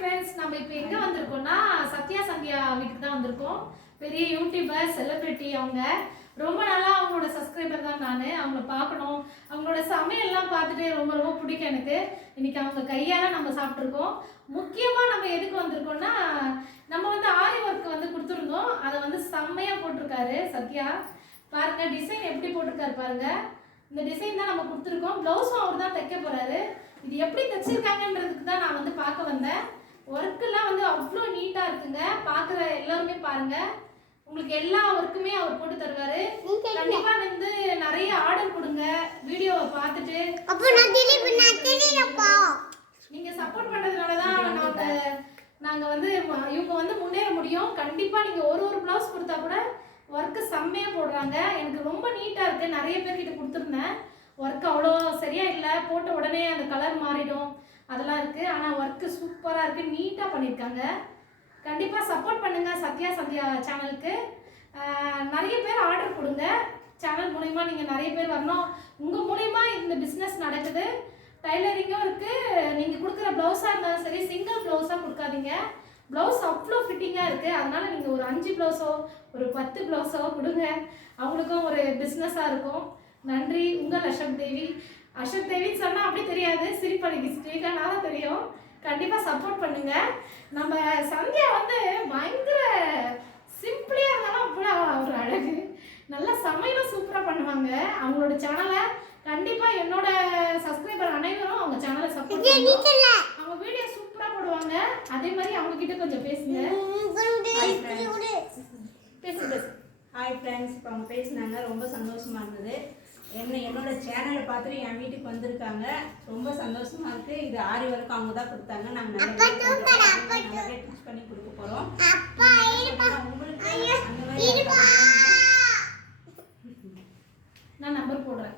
Friends, நம்ம இப்போ எங்க வந்திருக்கோம்னா சத்யா சந்தியா வீட்டுக்கு தான் வந்திருக்கோம். பெரிய யூடியூபர் செலிபிரிட்டி அவங்க. ரொம்ப நாளா அவங்களோட சப்ஸ்கிரைபர் தான் நான். அவங்கள பார்க்கணும், அவங்களோட சமையல்லாம் பார்த்துட்டு ரொம்ப ரொம்ப பிடிக்கும் எனக்கு. இன்னைக்கு அவங்க கையால் நம்ம சாப்பிட்ருக்கோம். முக்கியமாக நம்ம எதுக்கு வந்திருக்கோம்னா, நம்ம வந்து ஆரி ஒர்க் வந்து கொடுத்துருந்தோம். அதை வந்து செம்மையாக போட்டிருக்காரு சத்யா. பாருங்க டிசைன் எப்படி போட்டிருக்காரு பாருங்க. இந்த டிசைன் தான் நம்ம கொடுத்துருக்கோம். ப்ளவுஸும் அவர் தான் தைக்க போறாரு. இது எப்படி தைச்சிருக்காங்கன்றதுக்கு தான் நான் வந்து பார்க்க வந்தேன். ஒர்க்கெல்லாம் வந்து அவ்வளோ நீட்டாக இருக்குங்க. பார்க்குற எல்லாருமே பாருங்க, உங்களுக்கு எல்லா ஒர்க்குமே அவர் போட்டு தருவாரு. கண்டிப்பா வந்து நிறைய ஆர்டர் கொடுங்க. வீடியோவை பார்த்துட்டு நீங்க சப்போர்ட் பண்றதுனால தான் நாங்க வந்து இவங்க வந்து முன்னேற முடியும். கண்டிப்பா நீங்க ஒரு பிளவுஸ் கொடுத்தா கூட ஒர்க்கு செம்மையா போடுறாங்க. எனக்கு ரொம்ப நீட்டா இருக்கு. நிறைய பேர்கிட்ட கொடுத்துருந்தேன். ஒர்க் அவ்வளோ சரியா இல்லை, போட்ட உடனே அந்த கலர் மாறிடும், அதெல்லாம் இருக்கு. ஆனால் ஒர்க்கு சூப்பராக இருக்கு, நீட்டாக பண்ணியிருக்காங்க. கண்டிப்பாக சப்போர்ட் பண்ணுங்க சத்யா சந்தியா சேனலுக்கு. நிறைய பேர் ஆர்டர் கொடுங்க. சேனல் மூலிமா நீங்கள் நிறைய பேர் வரணும். உங்கள் மூலிமா இந்த பிஸ்னஸ் நடக்குது. டைலரிங்கும் இருக்குது. நீங்கள் கொடுக்குற ப்ளவுஸாக இருந்தாலும் சரி, சிங்கிள் ப்ளவுஸாக கொடுக்காதீங்க. ப்ளவுஸ் அவ்வளோ ஃபிட்டிங்காக இருக்குது. அதனால் நீங்கள் ஒரு 5 ப்ளவுஸோ ஒரு 10 ப்ளவுஸோ கொடுங்க. அவங்களுக்கும் ஒரு பிஸ்னஸாக இருக்கும். நன்றி. உங்கள் அசோக் தேவி. அசோக் தேவின்னு சொன்னால் அப்படி தெரியாது, சிரிப்படைக்கு ஸ்ரீகானா தான் தெரியும். கண்டிப்பாக சப்போர்ட் பண்ணுங்க. நம்ம சந்தியா வந்து பயங்கர சிம்பிளியாக இருந்தாலும் அவ்வளோ ஒரு அழகு. நல்லா சமையலும் சூப்பராக பண்ணுவாங்க. அவங்களோட சேனலை கண்டிப்பாக என்னோட சப்ஸ்கிரைபர் அனைவரும் அவங்க சேனலை சப்போர்ட் பண்ணுவாங்க. அவங்க வீடியோ சூப்பராக போடுவாங்க. அதே மாதிரி அவங்க கிட்ட கொஞ்சம் பேசுங்க. பேசு. ஹாய் ஃப்ரெண்ட்ஸ், இப்போ அவங்க பேசினாங்க, ரொம்ப சந்தோஷமாக இருந்தது. என்னோட சேனலை பார்த்துட்டு என் வீட்டுக்கு வந்திருக்காங்க. ரொம்ப சந்தோஷமாக இருக்குது. இது ஆரி ஒர்க் அவங்க தான் கொடுத்தாங்க. நாங்கள் நிறைய டீச் பண்ணி கொடுக்க போகிறோம். நான் நம்பர் போடுறேன்.